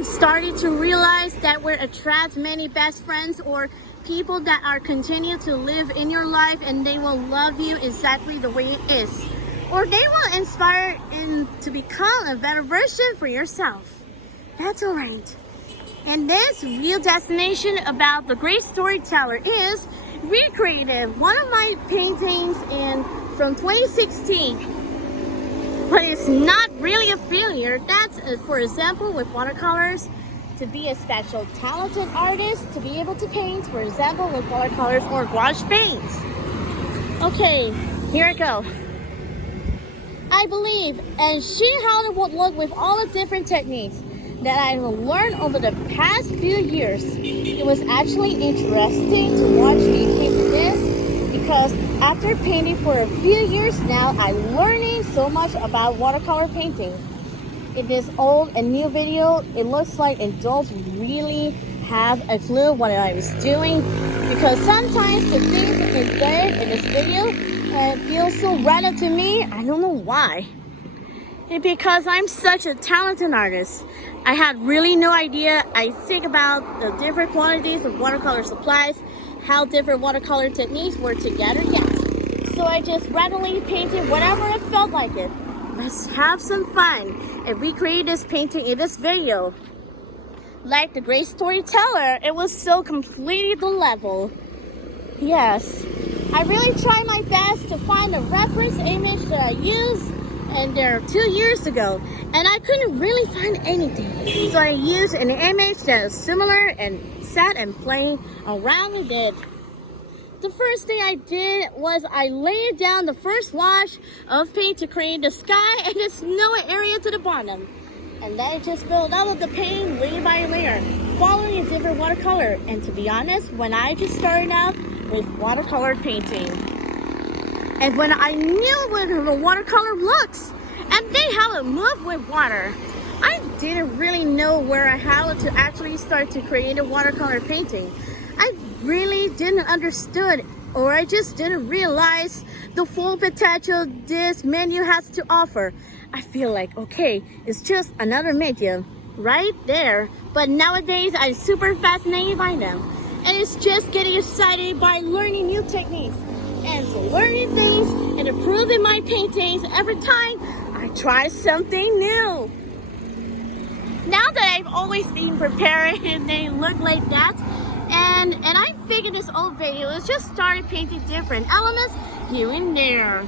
and started to realize that we attract many best friends or people that are continue to live in your life, and they will love you exactly the way it is, or they will inspire you to become a better version for yourself. That's all right. And this real destination about the great storyteller is recreated one of my paintings from 2016, but it's not really a failure. That's for example with watercolors, to be a special talented artist, to be able to paint, for example with watercolors or gouache paints. Okay, here I go. I believe and see how it would look with all the different techniques that I learned over the past few years. It was actually interesting to watch me paint this, because after painting for a few years now, I'm learning so much about watercolor painting. In this old and new video, it looks like adults really have a clue what I was doing, because sometimes the things that are there in this video feel so random to me. I don't know why. It's because I'm such a talented artist. I had really no idea. I think about the different quantities of watercolor supplies, how different watercolor techniques work together yet. So I just randomly painted whatever it felt like it. Let's have some fun and recreate this painting in this video. Like the great storyteller, it was so completely the level. Yes, I really tried my best to find a reference image that I used, and they're 2 years ago, and I couldn't really find anything. So I used an image that is similar and sat and playing around with it. The first thing I did was I laid down the first wash of paint to create the sky and the snow area to the bottom. And then I just built out of the paint layer by layer, following a different watercolor. And to be honest, when I just started out with watercolor painting, and when I knew what the watercolor looks, and they how it moved with water, I didn't really know how to actually start to create a watercolor painting. I really didn't understood, or I just didn't realize the full potential this menu has to offer. I feel like, okay, it's just another medium right there, but nowadays I'm super fascinated by them, and it's just getting excited by learning new techniques and so learning things and improving my paintings every time I try something new. Now that I've always been preparing and they look like that, and I figured this old video is just started painting different elements here and there.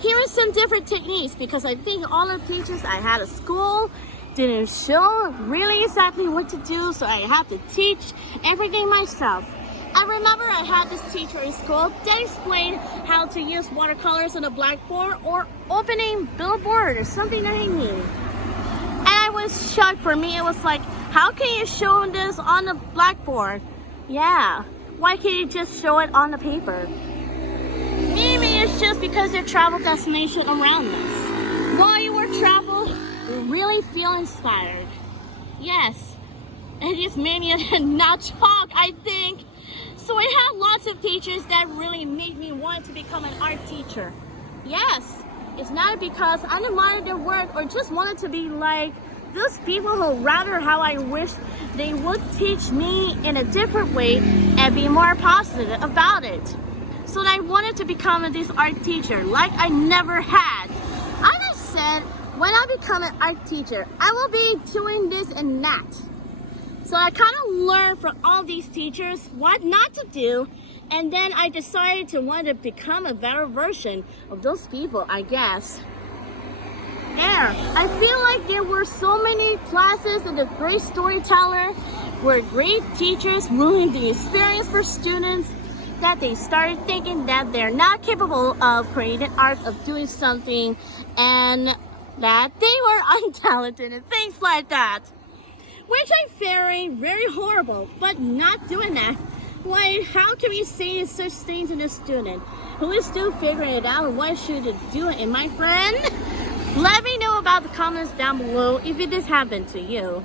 Here are some different techniques, because I think all the teachers I had at school didn't show really exactly what to do, so I have to teach everything myself. I remember I had this teacher in school that explained how to use watercolors on a blackboard or opening billboard or something that I need. And I was shocked. For me, it was like, how can you show this on the blackboard? Yeah, why can't you just show it on the paper? Maybe it's just because your travel destination around us. While you were travel, you really feel inspired. Yes, it just made me not talk, I think. So I had lots of teachers that really made me want to become an art teacher. Yes, it's not because I admired their work or just wanted to be like those people, who rather how I wish they would teach me in a different way and be more positive about it. So I wanted to become this art teacher like I never had. I said, when I become an art teacher, I will be doing this and that. So I kind of learned from all these teachers what not to do, and then I decided to want to become a better version of those people, I guess. There, I feel like there were so many classes in the great storyteller where great teachers ruined the experience for students, that they started thinking that they're not capable of creating art, of doing something, and that they were untalented and things like that. Which I find very horrible, but not doing that. Why, how can we say such things in a student who is still figuring it out what should do? And my friend, let me know about the comments down below if it has happened to you.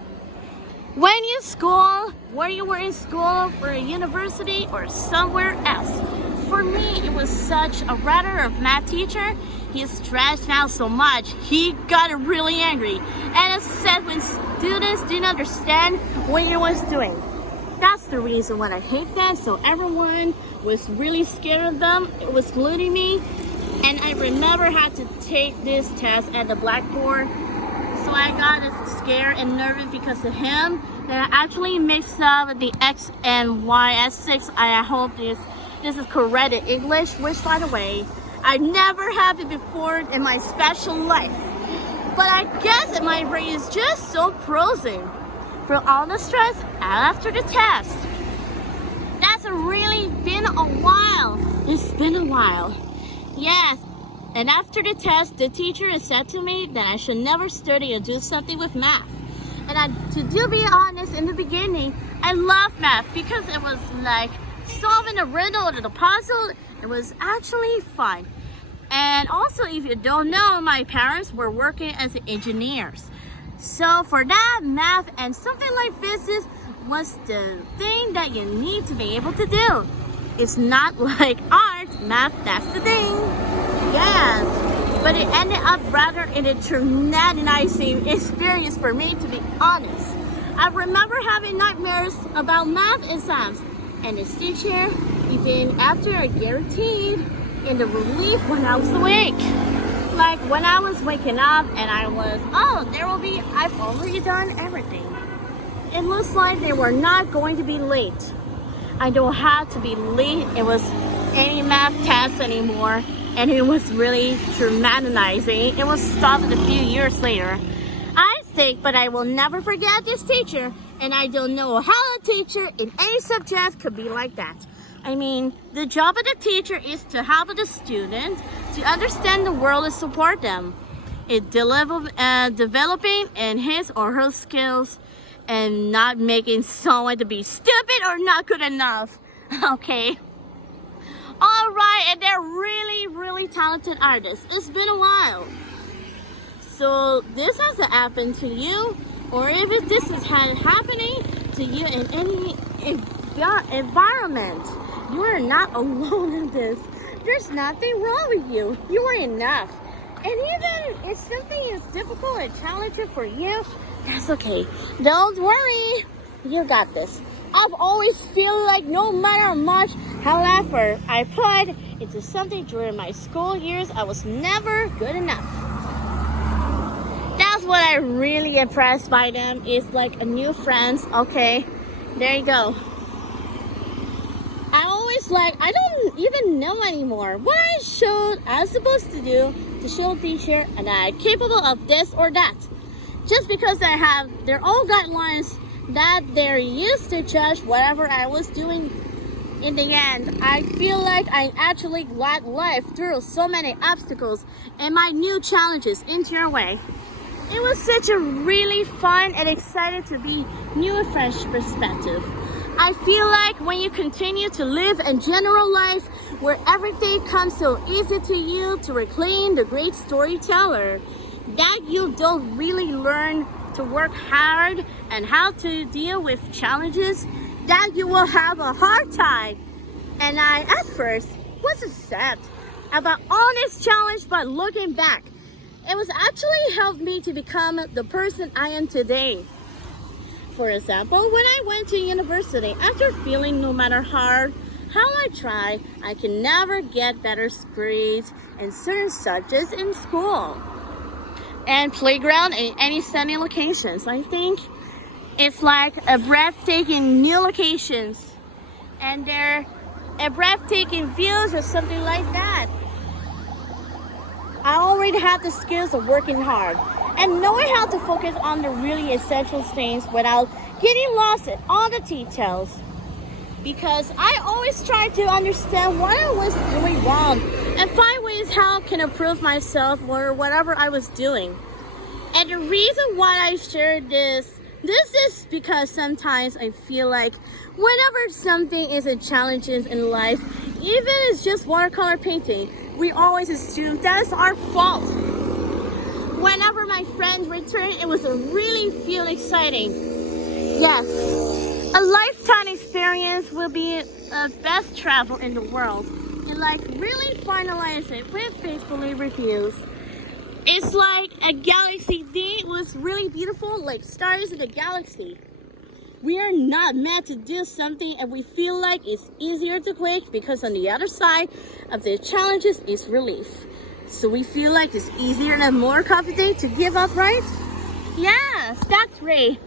When you school, where you were in school, or a university, or somewhere else. For me, it was such a rather of math teacher. He stressed out so much, he got really angry. And it said when do this didn't understand what he was doing. That's the reason why I hate that. So everyone was really scared of them. It was including me. And I remember had to take this test at the blackboard. So I got scared and nervous because of him. That I actually mixed up the X and Y at 6. I hope this is correct in English, which by the way, I never had it before in my special life. But I guess my brain is just so frozen for all the stress after the test. That's really been a while. It's been a while. Yes. And after the test, the teacher said to me that I should never study or do something with math. And to be honest, in the beginning, I loved math because it was like solving a riddle or the puzzle. It was actually fun. And also, if you don't know, my parents were working as engineers. So for that, math and something like physics was the thing that you need to be able to do. It's not like art, math, that's the thing. Yes, but it ended up rather in a traumatizing experience for me, to be honest. I remember having nightmares about math exams, and the teacher, even after I guaranteed in the relief when I was awake. Like when I was waking up and I was, I've already done everything. It looks like they were not going to be late. I don't have to be late. It was any math test anymore. And it was really traumatizing. It was stopped a few years later. I think, but I will never forget this teacher. And I don't know how a teacher in any subject could be like that. I mean, the job of the teacher is to help the student to understand the world and support them. Developing in his or her skills and not making someone to be stupid or not good enough. Okay. All right, and they're really, really talented artists. It's been a while. So this has happened to you, or if this is happening to you in any environment, you are not alone in this. There's nothing wrong with you. You are enough. And even if something is difficult and challenging for you, that's okay. Don't worry. You got this. I've always feel like no matter how much, however, I put into something during my school years, I was never good enough. That's what I really impressed by them, is like a new friends. Okay, there you go. I always I don't even know anymore what I was supposed to do to show teacher and I'm capable of this or that. Just because I have their own guidelines that they're used to judge whatever I was doing. In the end, I feel like I actually glad life threw so many obstacles and my new challenges into your way. It was such a really fun and excited to be new and fresh perspective. I feel like when you continue to live a general life where everything comes so easy to you to reclaim the great storyteller, that you don't really learn to work hard and how to deal with challenges, that you will have a hard time. And I, at first, was upset about all this challenge, but looking back, it was actually helped me to become the person I am today. For example, when I went to university, after feeling no matter how I try, I can never get better grades in certain subjects in school and playground and any sunny locations. I think it's like a breathtaking new locations and they're a breathtaking views or something like that. I already have the skills of working hard and knowing how to focus on the really essential things without getting lost in all the details. Because I always try to understand what I was doing wrong and find ways how I can improve myself or whatever I was doing. And the reason why I shared this is because sometimes I feel like whenever something is a challenge in life, even it's just watercolor painting, we always assume that's our fault. Whenever my friend returned, it was really feel exciting. Yes, a lifetime experience will be the best travel in the world. And really finalize it with faithfully reviews. It's like a galaxy day. It was really beautiful, like stars in the galaxy. We are not meant to do something and we feel like it's easier to quit, because on the other side of the challenges is relief. So we feel like it's easier and more confident to give up, right? Yes, that's right.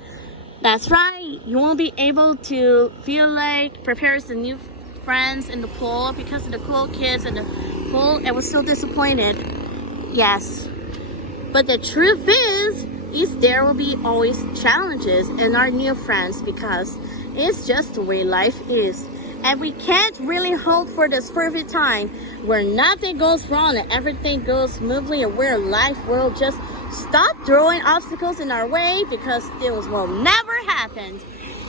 That's right. You won't be able to feel like prepare some new friends in the pool because of the cool kids in the pool. And was so disappointed. Yes. But the truth is there will be always challenges in our new friends, because it's just the way life is. And we can't really hope for this perfect time where nothing goes wrong and everything goes smoothly, and where life will just stop throwing obstacles in our way, because those will never happen.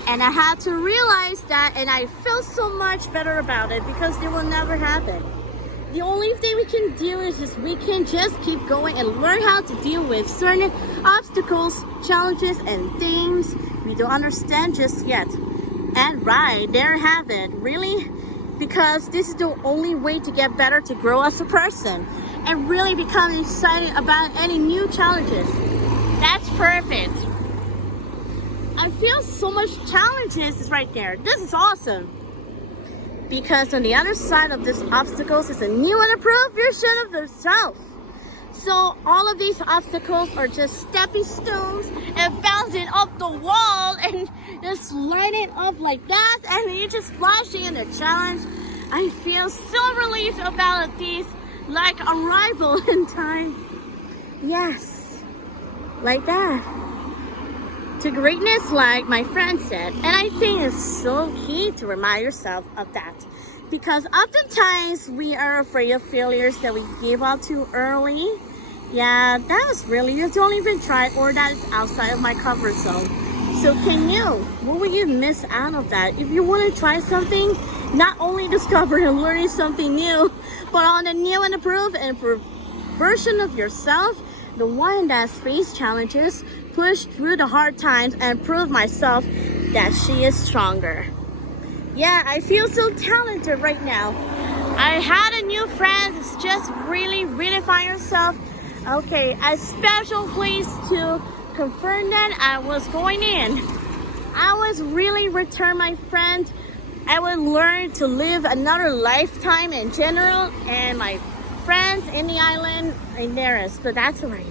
And I had to realize that, and I feel so much better about it, because they will never happen. The only thing we can do is we can just keep going and learn how to deal with certain obstacles, challenges, and things we don't understand just yet. And right, there you have it. Really? Because this is the only way to get better, to grow as a person, and really become excited about any new challenges. That's perfect. I feel so much challenges is right there. This is awesome. Because on the other side of these obstacles is a new and improved version of yourself. So all of these obstacles are just stepping stones and bouncing up the wall and just sliding up like that, and you're just flashing in the challenge. I feel so relieved about this, like arrival in time. Yes, like that. To greatness, like my friend said. And I think it's so key to remind yourself of that. Because oftentimes we are afraid of failures that we give up too early. Yeah, that was really, you don't even try, or that is outside of my comfort zone. So can you? What will you miss out of that? If you want to try something, not only discover and learning something new, but on a new and improved version of yourself, the one that's faced challenges, pushed through the hard times, and proved myself that she is stronger. Yeah, I feel so talented right now. I had a new friend. It's just really find yourself. Okay, a special place to confirm that I was going in. I was really return my friend. I would learn to live another lifetime in general, and my friends in the island in there, so that's right.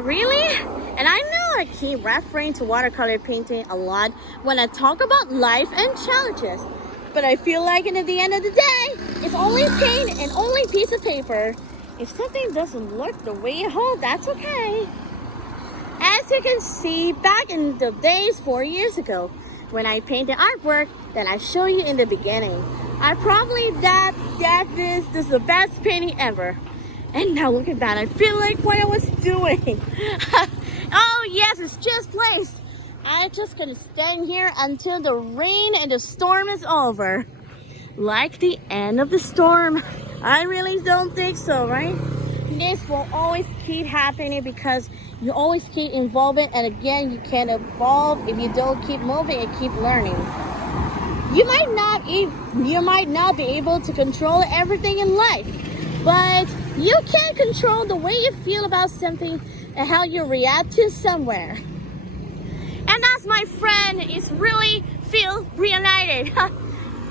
Really? And I know I keep referring to watercolor painting a lot when I talk about life and challenges. But I feel like at the end of the day, it's only paint and only piece of paper. If something doesn't look the way you hope, that's okay. As you can see, back in the days 4 years ago, when I painted artwork that I showed you in the beginning, I probably thought that this is the best painting ever. And now look at that, I feel like what I was doing. Oh yes, it's just placed. I'm just gonna stand here until the rain and the storm is over. Like the end of the storm. I really don't think so, right? This will always keep happening because you always keep involving, and again, you can't evolve if you don't keep moving and keep learning. You might not be able to control everything in life, but you can control the way you feel about something and how you react to somewhere. And that's my friend is really feel reunited.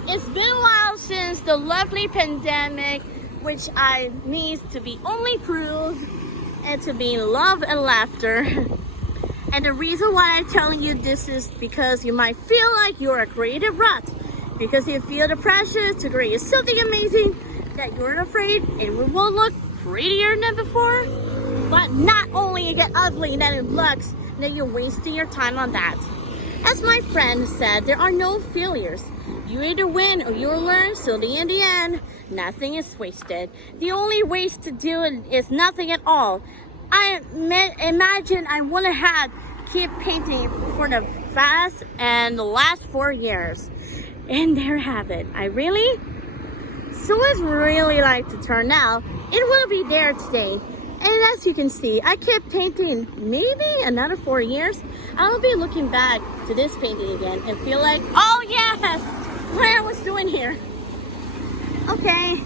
It's been a while since the lovely pandemic, which I need to be only proved and to be in love and laughter. And the reason why I'm telling you this is because you might feel like you're a creative rut, because you feel the pressure to create something amazing that you're afraid it will look prettier than before. But not only it get ugly than it looks, then you're wasting your time on that. As my friend said, there are no failures. You either win or you learn, so in the end, nothing is wasted. The only waste to do it is nothing at all. I imagine I would have keep painting for the past and the last 4 years. And there you have it. So it's really like to turn out. It will be there today. And as you can see, I kept painting maybe another 4 years. I'll be looking back to this painting again and feel like, oh yes, what I was doing here. Okay,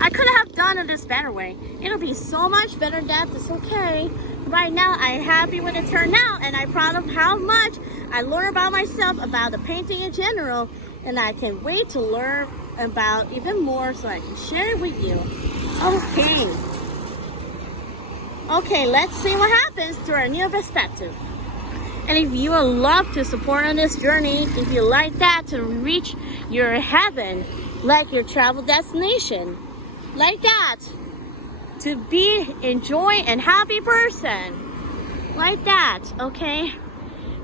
I could have done it this better way. It'll be so much better, Dad. It's okay. Right now, I'm happy with it turned out, and I'm proud of how much I learned about myself, about the painting in general, and I can't wait to learn about even more so I can share it with you. Okay. Okay, let's see what happens to our new perspective. And if you would love to support on this journey, if you like that, to reach your heaven, like your travel destination, like that, to be enjoy and happy person, like that, okay?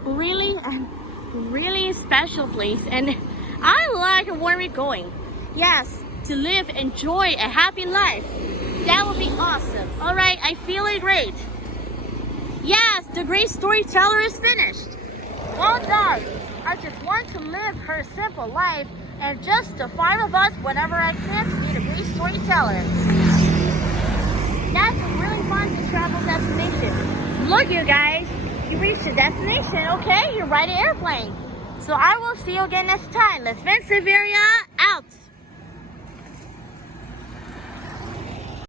Really special place, and I like where we're going. Yes, to live, enjoy a happy life. That would be awesome. All right, I feel it great. Yes, the great storyteller is finished. Well done. I just want to live her simple life, and just the 5 of us, whenever I can, to be the great storyteller. That's really fun to travel destination. Look, you guys, you reached the destination, okay? You're riding an airplane. So I will see you again next time. Lesven Silveira